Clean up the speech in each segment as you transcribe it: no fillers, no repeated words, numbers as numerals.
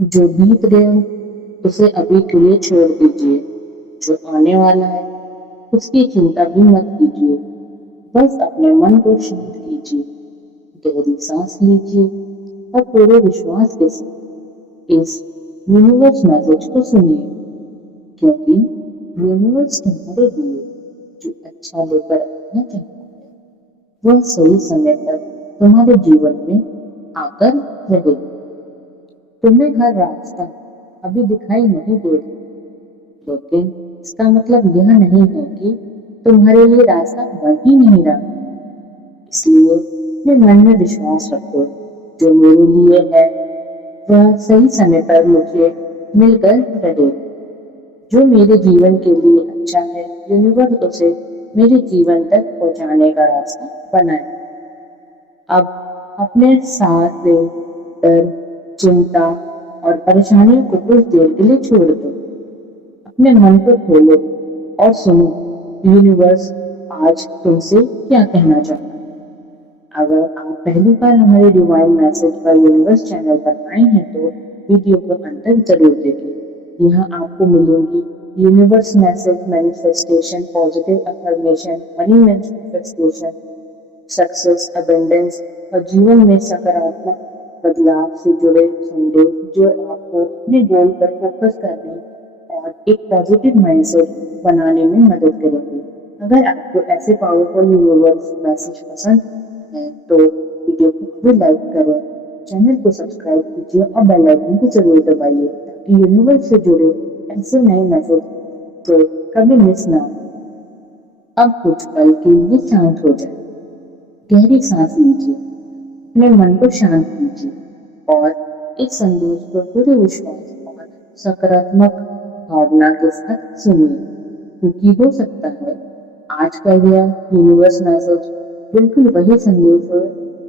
जो बीत गया उसे अभी के लिए छोड़ दीजिए। जो आने वाला है उसकी चिंता भी मत कीजिए। बस अपने मन को शांत कीजिए। गहरी सांस लीजिए और पूरे विश्वास के साथ इस यूनिवर्स मैसेज को सुनिए, क्योंकि यूनिवर्स तुम्हारे लिए जो अच्छा लेकर आना चाहता है वह सही समय पर तुम्हारे जीवन में आकर रहेगा। तुम्हें हर रास्ता अभी दिखाई नहीं दे रहा, लेकिन इसका मतलब यह नहीं है कि तुम्हारे लिए रास्ता बन ही नहीं रहा। इसलिए अपने मन में विश्वास रखो, जो मेरे लिए है वह सही समय पर मुझे मिलकर रहेगा। जो मेरे जीवन के लिए अच्छा है यूनिवर्स उसे मेरे जीवन तक पहुंचाने का रास्ता बनाए। अब अपने सारे डर, चिंता और परेशानियों को कुछ देर के लिए छोड़ दो। अपने मन को खोलो और सुनो यूनिवर्स आज तुमसे क्या कहना चाहता है। अगर आप पहली बार हमारे डिवाइन मैसेज पर यूनिवर्स चैनल पर आए हैं तो वीडियो को अंत तक जरूर देखें। यहाँ आपको मिलेंगी universe message, manifestation, positive affirmation, money manifestation, success, abundance और जीवन में सकारात्मक बदलाव से जुड़े संदेश जो आपको अपने गोल पर फोकस करने और एक पॉजिटिव माइंडसेट बनाने में मदद करेंगे। अगर आपको ऐसे पावरफुल यूनिवर्स मैसेज पसंद है तो वीडियो को भी लाइक करें, चैनल को सब्सक्राइब कीजिए और बेल आइकन को जरूर दबाइए ताकि यूनिवर्स से जुड़े ऐसे नए मैसेज तो कभी मिस ना हो। अब कुछ पल के लिए शांत हो जाए। गहरी सांस लीजिए, अपने मन को शांत कीजिए और इस संदेश को पूरे विश्वास और सकारात्मक भावना के साथ सुनिए, क्योंकि हो सकता है आज का यह यूनिवर्स मैसेज बिल्कुल वही संदेश हो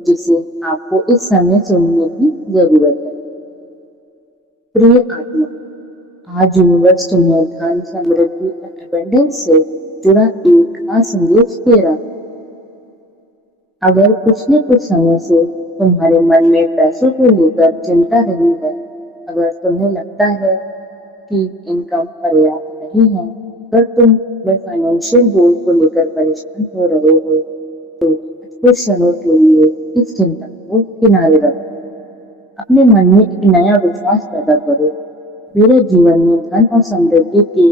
जिसे आपको इस समय सुनने की जरूरत है। प्रिय आत्मा, आज यूनिवर्स तुम्हें धन, समृद्धि और एबंडेंस से जुड़ा एक खास संदेश दे रहा है। अगर पिछले कुछ समय से तुम्हारे मन में पैसों को लेकर चिंता रही है, अगर तुम्हें लगता है कि इनकम पर्याप्त नहीं है, अगर तुम अपने फाइनेंशियल गोल को लेकर परेशान हो रहे हो, तो कुछ क्षणों के लिए इस चिंता को किनारे रखो। अपने मन में एक नया विश्वास पैदा करो। मेरे जीवन में धन और समृद्धि के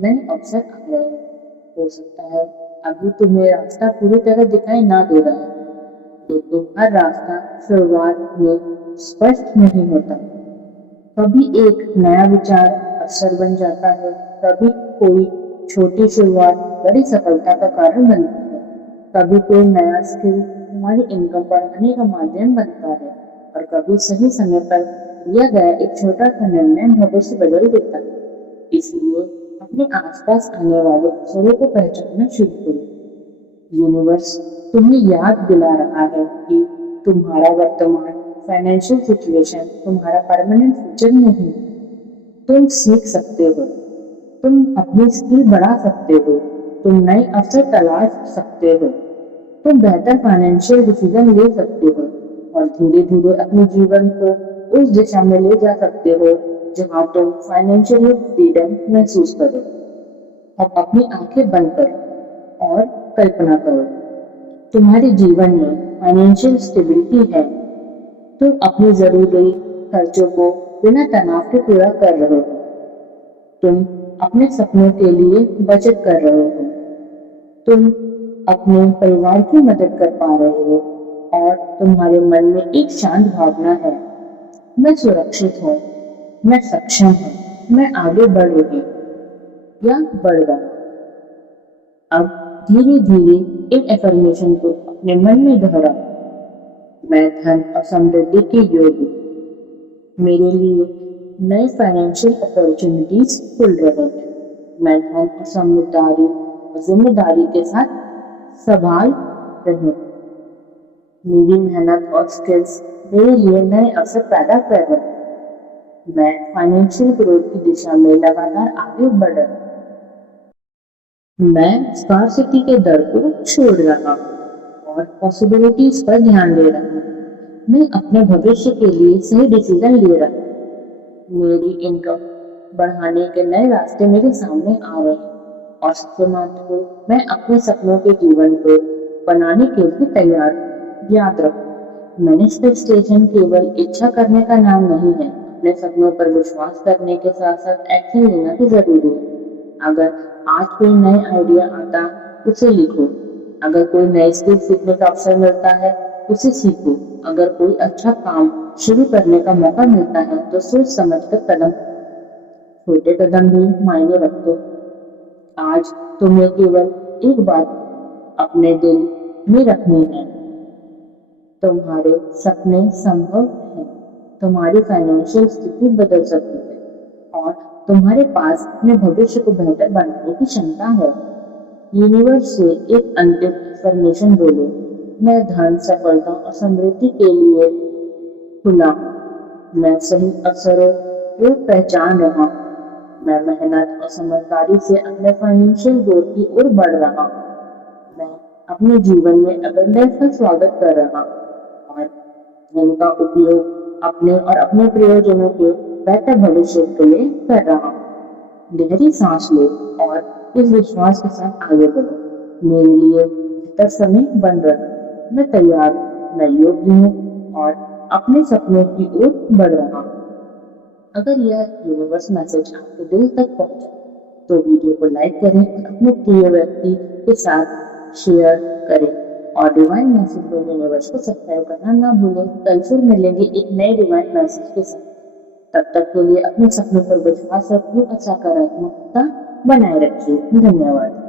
नए अवसर आ रहे हैं। हो सकता है अभी तुम्हें रास्ता पूरी तरह दिखाई ना दे रहा है, लेकिन हर रास्ता शुरुआत में स्पष्ट नहीं होता। कभी एक नया विचार अवसर बन जाता है, कभी कोई छोटी शुरुआत बड़ी सफलता का कारण बनती है, कभी कोई नया स्किल हमारी इनकम बढ़ाने का माध्यम बनता है और कभी सही समय पर लिया गया एक छोटा सा निर्णय भविष्य बदल देता है। इसलिए अपने आसपास आने वाले अवसरों को पहचानना शुरू करो। यूनिवर्स तुम्हें याद दिला रहा है कि तुम्हारा वर्तमान फाइनेंशियल सिचुएशन तुम्हारा परमानेंट फ्यूचर नहीं। तुम सीख सकते हो, तुम अपनी स्किल बढ़ा सकते हो, तुम नए अवसर तलाश सकते हो, तुम बेहतर फाइनेंशियल डिसीजन ले सकते हो और धीरे धीरे अपने जीवन को उस दिशा में ले जा सकते हो जहां तुम फाइनेंशियली फ्रीडम महसूस करो। अब अपनी आंखें बंद करो और कल्पना करो तुम्हारे जीवन में फाइनेंशियल स्टेबिलिटी है। तुम अपनी जरूरी खर्चों को बिना तनाव के पूरा कर रहे हो। तुम अपने सपनों के लिए बचत कर रहे हो। तुम अपने परिवार की मदद कर पा रहे हो और तुम्हारे मन में एक शांत भावना है, मैं सुरक्षित हूँ, मैं सक्षम हूँ, मैं आगे बढ़ रही हूँ या बढ़ रहा हूँ। अब धीरे धीरे इन एफर्मेशन को अपने मन में दोहराओ। मैं धन और समृद्धि के योग्य हूँ। मेरे लिए नए फाइनेंशियल अपॉर्चुनिटीज खुल रहे हैं। मैं धन और समझदारी और जिम्मेदारी के साथ संभाल रही हूँ। मेरी मेहनत और स्किल्स मेरे लिए नए अवसर पैदा कर रहे हैं। मैं फाइनेंशियल ग्रोथ की दिशा में लगातार आगे बढ़ रहा हूँ। मैं स्कार्सिटी के डर को छोड़ रहा हूँ और पॉसिबिलिटीज पर ध्यान दे रहा हूँ। मैं अपने भविष्य के लिए सही डिसीजन ले रहा हूँ। मेरी इनकम बढ़ाने के नए रास्ते मेरे सामने आ रहे हैं और सबसे महत्वपूर्ण, मैं अपने सपनों के जीवन को बनाने के लिए तैयार हूँ। याद रखो, मैनिफेस्टेशन केवल इच्छा करने का नाम नहीं है। अपने सपनों पर विश्वास करने के साथ साथ एक्शन लेना भी जरूरी है। अगर आज कोई नया आइडिया आता, उसे लिखो। अगर कोई नई स्किल सीखने का अवसर मिलता है, उसे सीखो। अगर कोई अच्छा काम शुरू करने का मौका मिलता है, तो सोच समझकर कदम, छोटे कदम भी मायने रखते हैं। आज तुम्हें केवल एक बात अपने दिल में रखनी है, तुम्हारे सपने संभव हैं। तुम्हारी फाइनेंशियल स्थिति बदल सकती है और तुम्हारे पास अपने भविष्य को बेहतर बनाने की क्षमता है। यूनिवर्स से एक अंतिम अफर्मेशन बोलो, मैं धन, सफलता और समृद्धि के लिए खुला हूँ। मैं सही अवसरों को पहचान रहा हूँ। मैं मेहनत और समझदारी से अपने फाइनेंशियल गोल की ओर बढ़ रहा हूँ। मैं अपने जीवन में अबंडेंस का स्वागत कर रहा हूँ और धन का उपयोग अपने और अपने प्रियजनों के बेहतर भविष्य के लिए कर रहा हूँ। गहरी सांस लो और इस विश्वास के साथ आगे बढ़ो, मेरे लिए बेहतर समय बन रहा है। मैं तैयार हूँ, मैं योग्य हूँ और अपने सपनों की ओर बढ़ रहा हूँ। अगर यह यूनिवर्स मैसेज आपके दिल तक पहुंचा, तो वीडियो को लाइक करें और अपने प्रिय व्यक्ति के साथ शेयर करें और डिवाइन मैसेज को यूनिवर्स को सब्सक्राइब करना ना भूलें। कल फिर मिलेंगे एक नए डिवाइन मैसेज के साथ। तब तक के लिए अपने सपनों पर विश्वास रखिए और सकारात्मकता बनाए रखिए। धन्यवाद।